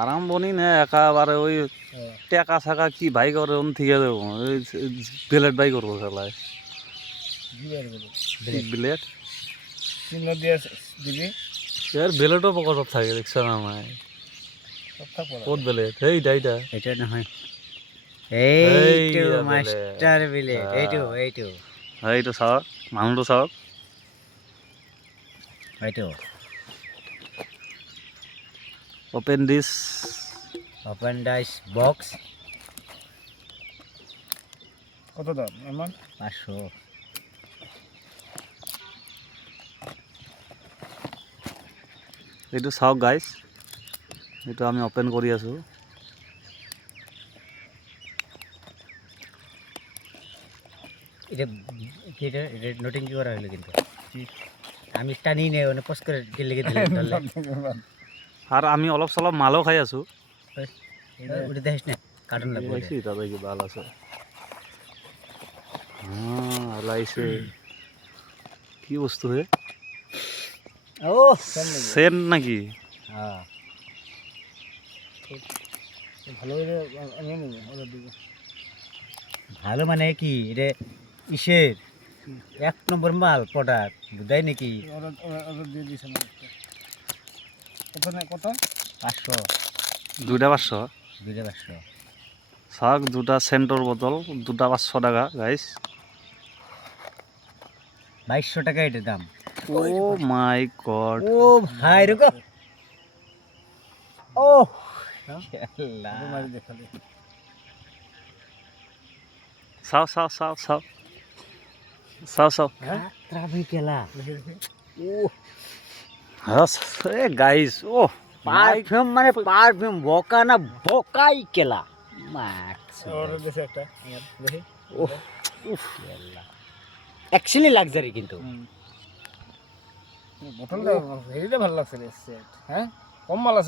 আরামবনি না একেবারে ওই টেকা ছাকা কি ভাই করে ওন থেকে দেবো ওই ব্লেড বাই করবো খেলায় ব্লেড চিহ্ন দিয়ে দিবি এর ব্লেডও পকেটত থাকে দেখছো না আমার কোত ব্লেড এইটা এইটা এটা না হয় এই এইটো যে মাস্টার বিলেট এইটো এইটো এইটো চাওক মানুহটো চাওক এইটো ওপেন দিছ ওপেন ডাইস বক্স কত দাম এমন 500 এইটো চাওক গাইছ এইটো আমি ওপেন কৰি আছোঁ এটা এটা এটা নোটিং কি করা হলো কিন্তু আমি টানি নে মানে পোস্ট করে দিলে দিলে আৰু আমি অলপ চলপ মালো খাই আছোঁ ওটা দেখিস না কার্টুন লাগবে দেখিছি তাতে কি ভাল আছে ওলাইছে কি বস্তু হে ও চেন নাকি হ্যাঁ ভালো করে আনিয়ে নেবো অর্ডার দিব ভালো মানে কি এটা ইসের 1 নম্বর মাল প্রোডাক্ট বুঝাই নাকি অর্ডার দিয়ে দিয়েছে না কত না কত 500 দুটা 500 দুইটা 500 চাওক দুটা চেণ্টৰ বটল দুটা 500 টাকা গাইছ 2200 টাকা এটার দাম ও মাই গড ও ভাই রুকো ও আল্লাহ মারি দেখালে চাও চাও চাও চাও চাও চাও ট্রাফিক কেলা এ গাইছ ও পারফিউম মানে পারফিউম বোকা না বোকাই কেলা ম্যাক্স অর্ডার দিয়েছে একটা দেখি উফ অ্যাকচুয়ালি লাক্সারি কিন্তু বোতলটা হেরিটা ভালো লাগছে হ্যাঁ কম মাল আছে